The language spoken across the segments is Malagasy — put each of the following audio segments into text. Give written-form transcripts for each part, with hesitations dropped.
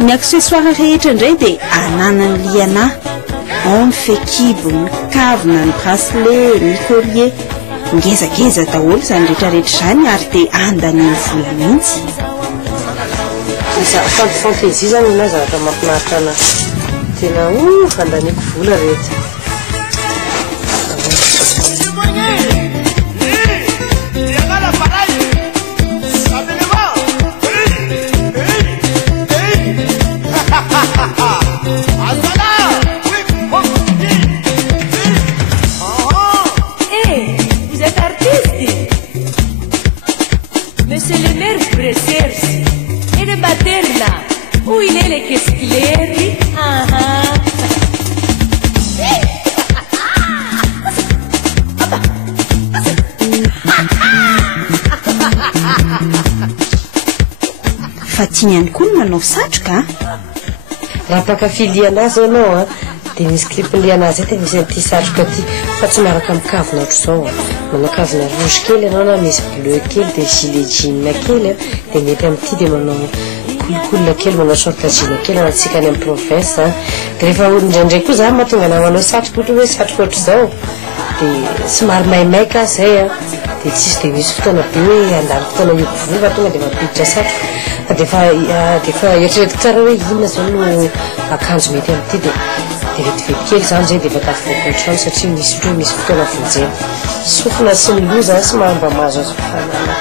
ny accessoire rehetra indray dia ananany liana ao ny fekibo ny kavina ny bracelet ny collier ngezageza daholo izany rehetrarehetra izany ary dia andany vola mihitsy fantaisie zany ina zavatra mahafinaritra ana tena andaniko vola rehetra tiany ihany koa ny manao satroka raha pakafily anazy ianao dia misy clipli anazy dia misy an'ity satroka ty fa tsy miaraka amin'ny kavina ohatr' izao manao kavina rouge kely ianao na misy bleu kely dia gilet jean kely dia mety amin'ity dia manao kolikola kely manao short jean kely anatsika any amin'ny province dia rehefa indraindray koa zany mahatonga ana manao satroka ohatra hoe satroka ohatr' izao dia somary maimaika zay dia tsisy dia misy fotoana be hoe andany fotoana iokovova tonga dia mampiditra satroka defa eritreretiko tsara hoe inona zao no akanjo mety amin'ity dia vetivety kely zany zay dia efa tafivoakotrano satria misy ohatry hoe misy fotoana vonjena sofina sy ny loza sy mamba mahazo azo fanana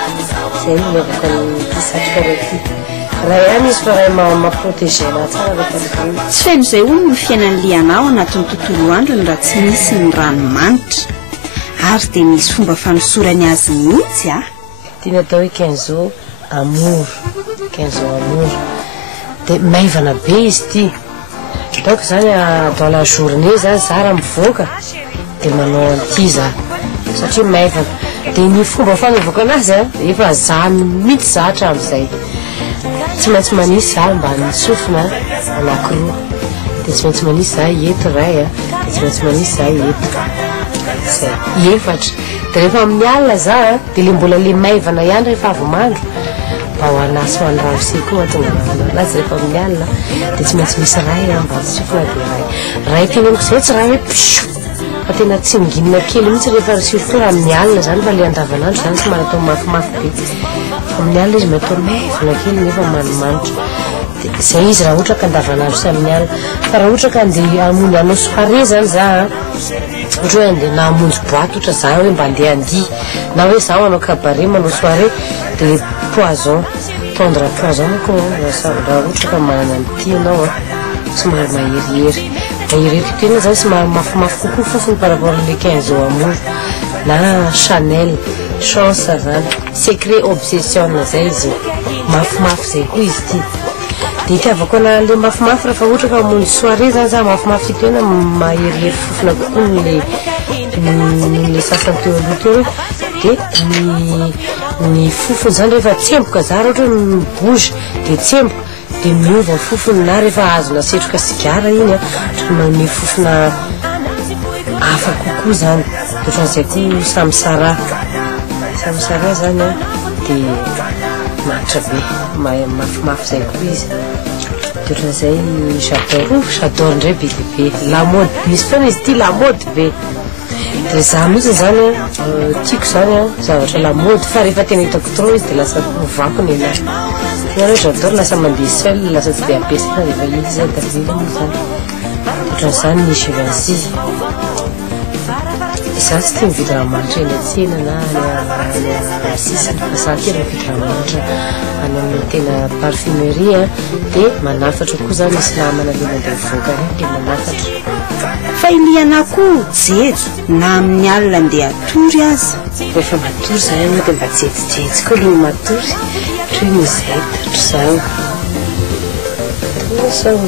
zay no miavaka nyity satroka rehety raha ihany izy fa raha mamprotege ana tsara rehefa tsy feno izay hono ny fiainan'ny lianao anatin'ny tontolo androny raha tsy misy ny ranomanitra ary dia misy fomba fanosorany azy mihitsy tiana atao hoe 15 jours amour 15 jours amour dia maivana be izy ty donc zany dans la journée zany za raha mivoaka dia manao an'ity za satria maivana dia ny fomba fanaovako anazy efa za mihitsy za hatramin'izay tsy maintsy manisy za mba ny sofina anankiroa dia tsy maintsy manisy za eto ray dia tsy maintsy manisy za eto zay efatra dia rehefa amin'ny alina za dia le mbola le maivana ihany rehefa avy mandro mba ho anasy ho any rano sy koa tonga anazy rehefa amin'ny alina dia tsy maintsy misy ray mba sofina dia ray teneniko zay tsy raha hoe piso fa tena tsy minginina kely mihitsy rehefa surtout raha amin'ny alina zany fa le andavanandro zany tsy maratao mafimafy be amin'ny alina izy matao maivana kely nefa manimanitra dia zay izy raha ohatra ka andavanandro sy amin'ny alina fa raha ohatra ka andeha amonjy anao soirée zany za ohatra hoe andeha na amonjy boaty ohatra za hoe mba andeha andia na hoe za manao cabaret manao soirée dia poison tendre poison ko raha ohatra ka manana an'ity ianao somary maherihery tena zany somary mafimafy kokoa fofony par rapport le 15 jours amour na Chanel chance zany secret obsession zay izy mafimafy zay koa izy ty dia itiavako ana le mafimafy rehefa ohatra ka amonjy soirée zany za mafimafy tena maherihery fofona kokoa le sasany teo aloha teo dia ny fofony zany rehefa tsemboka za raha ohatra hoe miboge dia tsemboka dia miova fofony na rehefa azona setroka sigara iny ohatry manome fofona hafa kokoa zany ohatran'izay koa samsara zany dia manitra be mafimafy zay koa izy dia ohatran'izay j'adore indray be dia be la mode misy foana izy ty la mode be dia za mihitsy zany tiako zany zavatra la mode fa rehefa tena hitako trop izy dia lasa ovako ny anazy tena hoe j'adore lasa mandeha seul lasa tsy dia ampiasaina rehefa izy zay tavela moa zany ohatran'izany ny Givenchy za tsy tia mividy raha manitra eny an-tsena na sisiny fa za tia mividy raha manitra any amin'ny tena parfumerie dia manafatra koa zany misy namana le mandeha mivoaka reny dia manafatra fa iliana koa jejo na amin'ny alina andeha atory azy rehefa matory zany ianao dia mba jejojejo koa lo matory ohatra hoe mozety ohatr'izao sao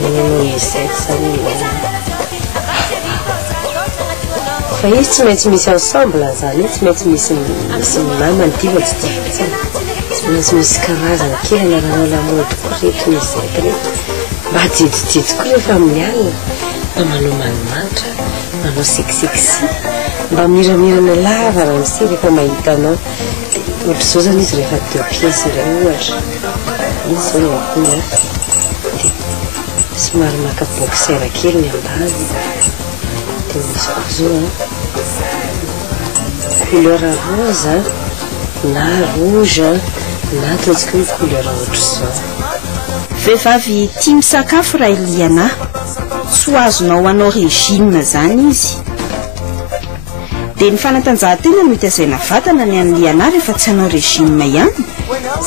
manao mozety zany fa izy tsy maintsy misy ensemble zany tsy maintsy misy namany diva tsy divitsy tsy maintsy misy karazana kely anaranao lamody koa reto mozety reto mba jejojejo koa rehefa amin'ny alina mba manao manimanitra manao sexy mba miramirana lava raha misy rehefa mahita anao dia ohatr'izao zany izy rehefa 2 pièces indray ohatra izy zao ny somary maka boxer kely ny ambany dia misy koa zao couleur rose na rouge na ataontsika hoe couleur ohatr'izao. Vehivavy tia misakafo raha iliana tsy ho azonao hanao régime zany izy dia ny fanatanjahantena no hitazaina vatana ny an'liana rehefa tsy hanao régime ihany.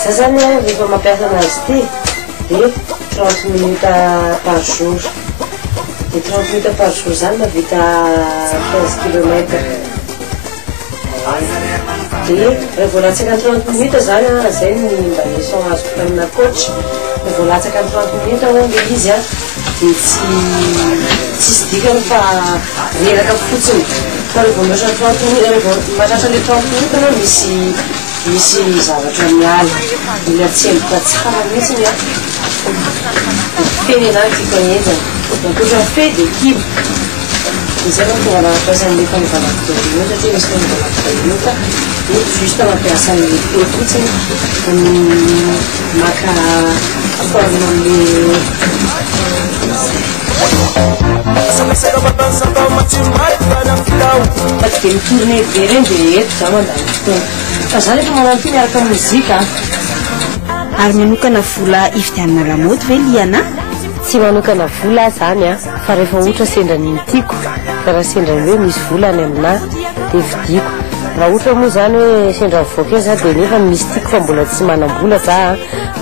Za zany rehefa mampiasa anazy ity dia 30 minutes par jour dia 30 minutes par jour zany mahavita 15 kilomètre dia rehefa voalatsaka 30 minutes zany zay ny mba leçon azoko tamina coach. Rehefa voalatsaka 30 minutes dia izy dia tsisy dikany fa reraka fotsiny fa rehefa mahatratra 30 minutes rehefa mahatratra le 30 minutes anao misy zavatra miala mila tsemboka tsara mihitsiny feny zany tiako agnenjana makotra fe dia kibo izay no tonga anapasan'le fanivanakodalio satria misy fanivanakodalio ka dia juste mampiasa ny fe fotsiny maka forme amin'le fa tsy dia mitourne be reny dia eto za mandany fotoana fa za rehefa manano ty miaraka mozika. Ary manokana vola ividianana lamaody ve liana? Tsy manokana vola zany fa rehefa ohatra sendrany tiako fa raha sendrany hoe misy volany amina dia vidiko. Raha ohatra moa zany hoe sendra mivoaka eo za dia nefa misy tiako fa mbola tsy manam-bola za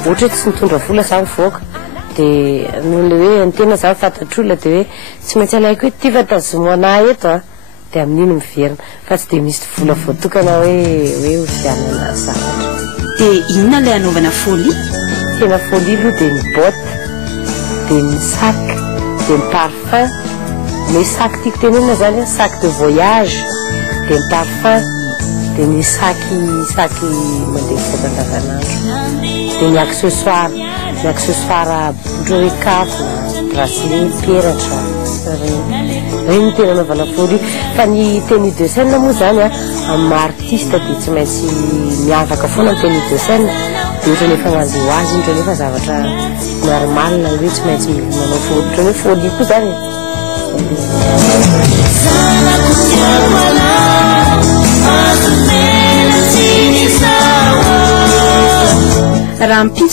ohatra hoe tsy mitondra vola za mivoaka dia noho le hoe ny tena za fantatr'olona dia hoe tsy maintsy alaiko hoe ty fa tazomoana eto dia amin'iny miverina fa tsy dia misy vola voatokana hoe hovidianana zavatra. Dia inona ilay anaovana folie? Tena folie aloha dia ny botte dia ny sac dia ny parfum. Le sac tiako tenena zany sac de voyage dia ny parfum dia ny sac mandeha fitatandavanandro dia ny accessoire ohatra hoe kafo bracelet peratra regny tena anaovana folie. Fa ny tenue de scène moa zany amin'ny artiste dia tsy maintsy miavaka foana ny tenue de scène dia ohatra nefa mandeha azy ohatra nefa zavatra normal hoe tsy maintsy manao folie ohatra hoe folie koa zany raha mpitso